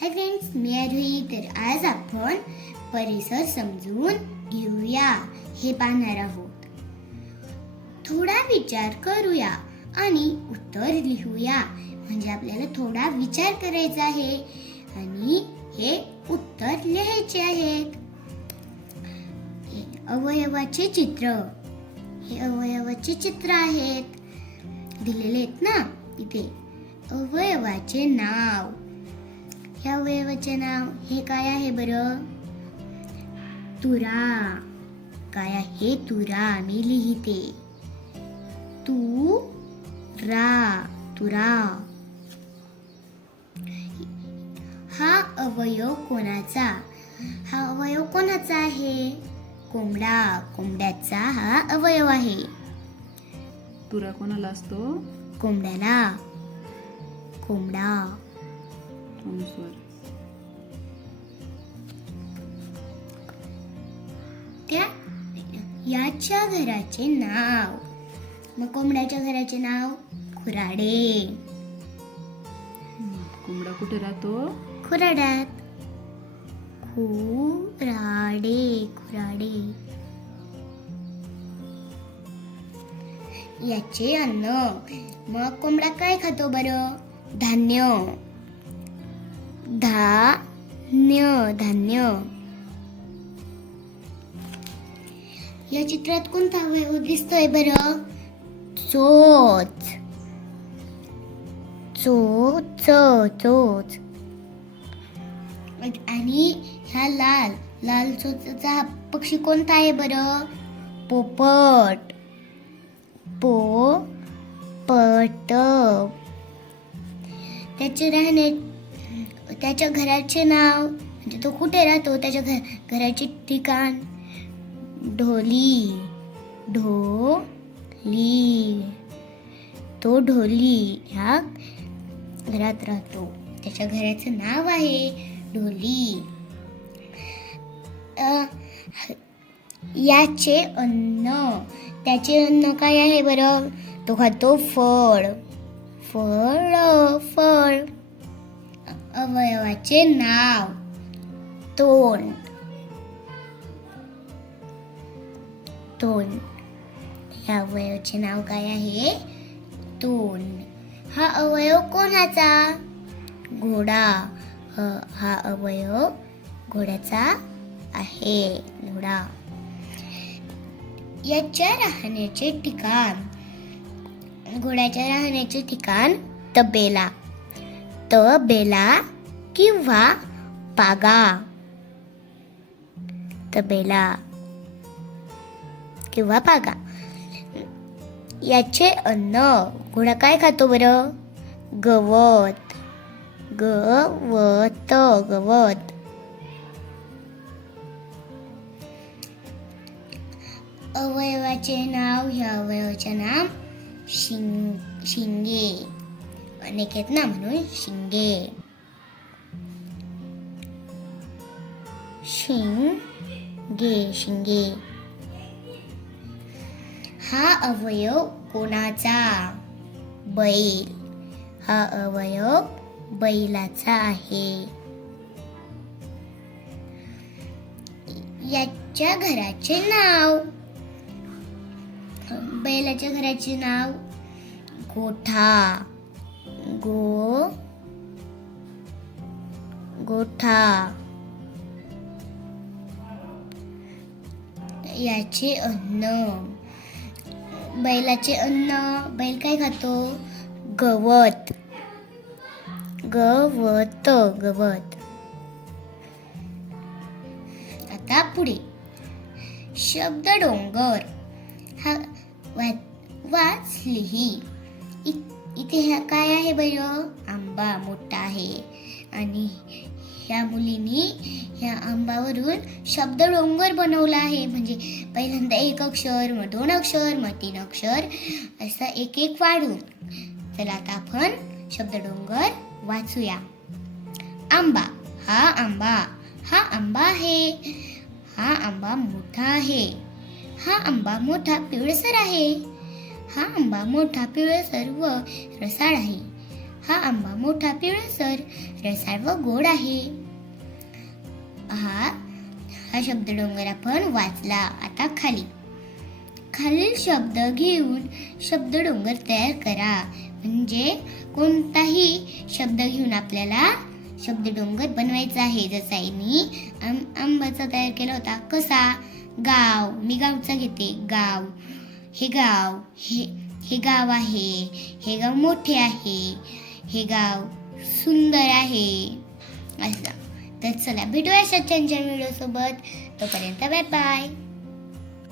Hi friends मी अरुई तर आज आपण परिसर समजून घेऊया. हे पाहणार आहोत. थोडा विचार करूया आणि उत्तर लिहूया. म्हणजे आपल्याला थोडा विचार करायचा आहे आणि हे उत्तर लिहायचे आहेत. हे अवयवाचे चित्र. हे अवयवाचे चित्र आहेत. दिलेले आहेत ना? इथे. अवयवाचे नाव. ह्या अवयवाचे नाव हे काय आहे बरं? तुरा. काय आहे तुरा? मी लिहिते. तू रा तुरा. हा अवयव कोणाचा? हा अवयव कोणाचा आहे? कोंबडा. कोंबड्याचा हा अवयव आहे. तुरा कोणाला असतो? कोंबड्याला. कोंबडा. त्या याच्या घराचे नाव मग कोंबड्याच्या घराचे नाव खुराडे कोंबडा कुठे राहतो खुराड्यात खुराडे खुराडे याचे अन्न मग कोंबडा काय खातो बरं धान्य धान्य. धान्य या चित्रात कोणता अवयव दिसतोय बरं? चोच. चो च चोच. आणि ह्या लाल लाल चोचचा पक्षी कोणता आहे बरं? पोपट. पो पट त्याचे राहणे त्याच्या घराचे नाव म्हणजे तो कुठे राहतो त्याच्या घर घराचे ठिकाण? ढोली. ढोली. तो ढोली ह्या घरात राहतो. त्याच्या घराचं नाव आहे ढोली. याचे अन्न त्याचे अन्न काय आहे बरं? तो खातो फळ. फळ फळ. अवयवाचे नाव तोंड तोंड या अवयवाचे नाव काय आहे? तोंड हा अवयव कोणाचा? घोडा. ह- हा अवयव घोड्याचा आहे. घोडा. याच्या राहण्याचे ठिकाण. घोड्याच्या राहण्याचे ठिकाण तबेला. तबेला किंवा पागा. तबेला किंवा पागा. याचे अन्न घोडा काय खातो बरं? गवत. गवत गवत. अवयवाचे नाव ह्या अवयवाचे नाव शिंग शिंगे. अनेक आहेत ना म्हणून शिंगे. शिंगे शिंगे. हा अवयव कोणाचा? बैल. हा अवयव बैलाचा आहे. याच्या घराचे नाव. बैलाच्या घराचे नाव गोठा. गो गोठा. याचे अन्न. बैलाचे अन्न. बैल काय खातो? गवत. गवत गवत. आता पुढे. शब्द डोंगर. हा वा वाच लिही इ- इथे ह्या काय आहे बरं आंबा मोठा आहे. आणि ह्या मुलीने ह्या आंबावरून शब्द डोंगर बनवला आहे. म्हणजे पहिल्यांदा एक अक्षर मग दोन अक्षर मग तीन अक्षर असं एक एक वाढून. चला आता आपण शब्द डोंगर वाचूया. आंबा हा आंबा हा आंबा आहे. हा आंबा मोठा आहे. हा आंबा मोठा पिवळसर आहे. हा आंबा मोठा पिवळसर व रसाळ आहे. हा आंबा मोठा पिवळसर रसाळ व गोड आहे. हा हा शब्द डोंगर आपण वाचला. आता खाली. खालील शब्द घेऊन शब्द डोंगर तयार करा. म्हणजे कोणताही शब्द घेऊन आपल्याला शब्द डोंगर बनवायचा आहे. जसा मी आं आंब्याचा तयार केला होता. कसा? गाव. मी गावचा घेते. गाव. हे गाव हे हे गाव आहे हे गाव मोठे आहे हे गाव सुंदर आहे. असं. तर चला भेटूया अशाच व्हिडिओसोबत तोपर्यंत बाय बाय